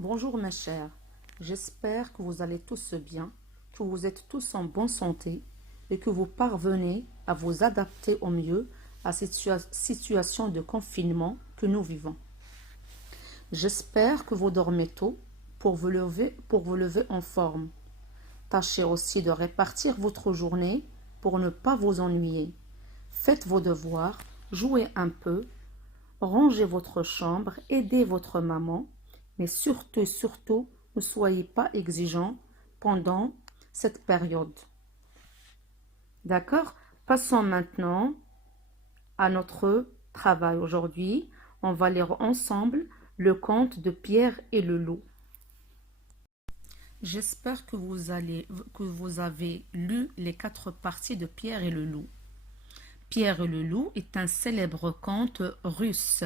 Bonjour mes chers, j'espère que vous allez tous bien, que vous êtes tous en bonne santé et que vous parvenez à vous adapter au mieux à cette situation de confinement que nous vivons. J'espère que vous dormez tôt pour vous lever en forme. Tâchez aussi de répartir votre journée pour ne pas vous ennuyer. Faites vos devoirs, jouez un peu, rangez votre chambre, aidez votre maman, mais surtout, ne soyez pas exigeants pendant cette période. D'accord? Passons maintenant à notre travail. Aujourd'hui, on va lire ensemble le conte de Pierre et le loup. J'espère que vous avez lu les 4 parties de Pierre et le loup. Pierre et le loup est un célèbre conte russe.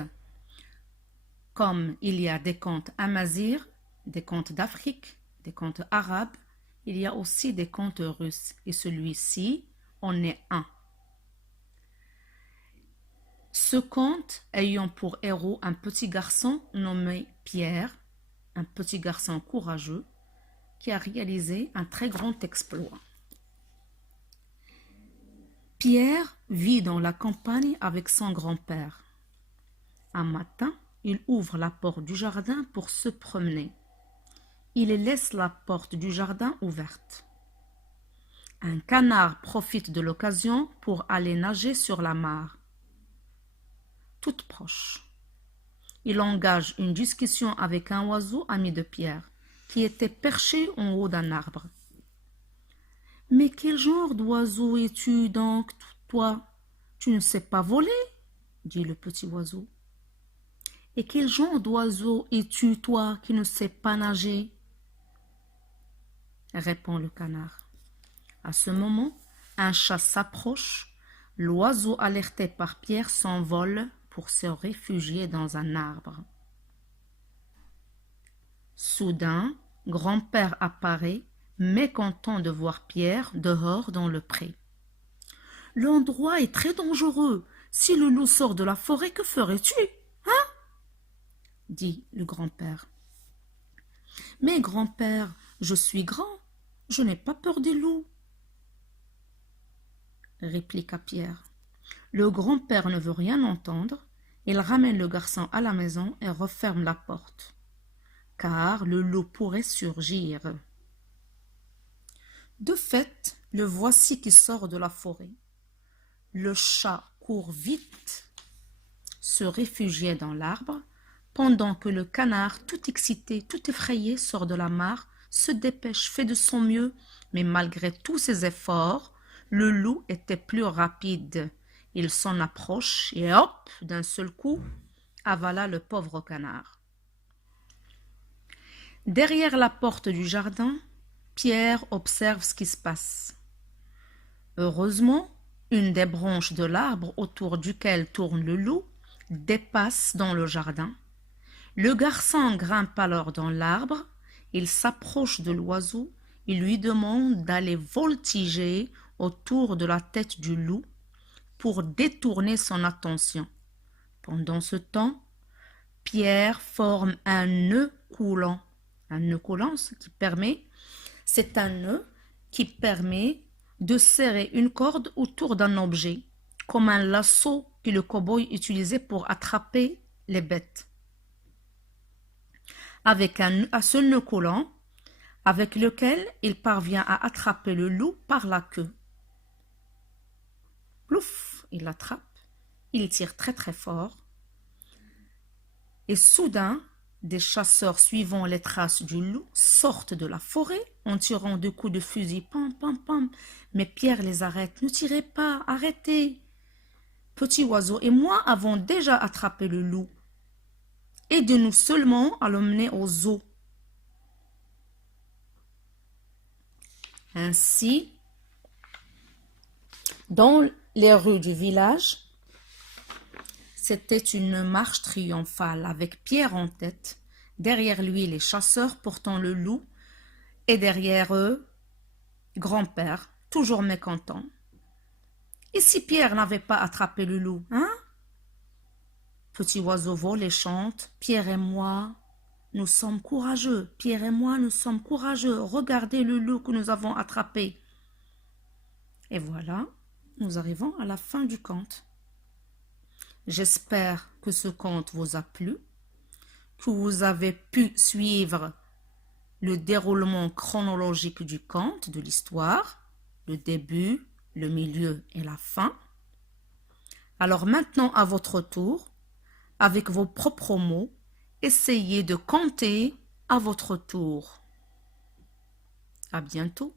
Comme il y a des contes amazirs, des contes d'Afrique, des contes arabes, il y a aussi des contes russes. Et celui-ci en est un. Ce conte ayant pour héros un petit garçon nommé Pierre, un petit garçon courageux, qui a réalisé un très grand exploit. Pierre vit dans la campagne avec son grand-père. Un matin, il ouvre la porte du jardin pour se promener. Il laisse la porte du jardin ouverte. Un canard profite de l'occasion pour aller nager sur la mare, toute proche. Il engage une discussion avec un oiseau ami de Pierre, qui était perché en haut d'un arbre. « Mais quel genre d'oiseau es-tu donc, toi? Tu ne sais pas voler ?» dit le petit oiseau. « Et quel genre d'oiseau es-tu, toi, qui ne sais pas nager ?» répond le canard. À ce moment, un chat s'approche. L'oiseau, alerté par Pierre, s'envole pour se réfugier dans un arbre. Soudain, grand-père apparaît, mécontent de voir Pierre dehors dans le pré. « L'endroit est très dangereux. Si le loup sort de la forêt, que ferais-tu, hein ?» dit le grand-père. « Mais grand-père, je suis grand, je n'ai pas peur des loups, » répliqua Pierre. Le grand-père ne veut rien entendre. Il ramène le garçon à la maison et referme la porte, car le loup pourrait surgir. De fait, le voici qui sort de la forêt. Le chat court vite se réfugier dans l'arbre, pendant que le canard, tout excité, tout effrayé, sort de la mare, se dépêche, fait de son mieux, mais malgré tous ses efforts, le loup était plus rapide. Il s'en approche et hop, d'un seul coup, avala le pauvre canard. Derrière la porte du jardin, Pierre observe ce qui se passe. Heureusement, une des branches de l'arbre autour duquel tourne le loup dépasse dans le jardin. Le garçon grimpe alors dans l'arbre, il s'approche de l'oiseau, il lui demande d'aller voltiger autour de la tête du loup pour détourner son attention. Pendant ce temps, Pierre forme un nœud coulant. Un nœud coulant, c'est un nœud qui permet de serrer une corde autour d'un objet, comme un lasso que le cow-boy utilisait pour attraper les bêtes. Avec un seul nœud coulant, avec lequel il parvient à attraper le loup par la queue. Plouf, il l'attrape, il tire très très fort, et soudain, des chasseurs suivant les traces du loup sortent de la forêt en tirant 2 coups de fusil, pam, pam, pam. Mais Pierre les arrête. « Ne tirez pas, arrêtez. Petit oiseau et moi avons déjà attrapé le loup. Aidez-nous seulement à l'emmener au zoo. » Ainsi, dans les rues du village, c'était une marche triomphale avec Pierre en tête, derrière lui les chasseurs portant le loup et derrière eux, grand-père, toujours mécontent. Et si Pierre n'avait pas attrapé le loup, hein? Petit oiseau vole et chante, Pierre et moi, Nous sommes courageux. Pierre et moi, nous sommes courageux. Regardez le loup que nous avons attrapé. Et voilà, nous arrivons à la fin du conte. J'espère que ce conte vous a plu, que vous avez pu suivre le déroulement chronologique du conte, de l'histoire, le début, le milieu et la fin. Alors maintenant, à votre tour, avec vos propres mots, essayez de compter à votre tour. À bientôt.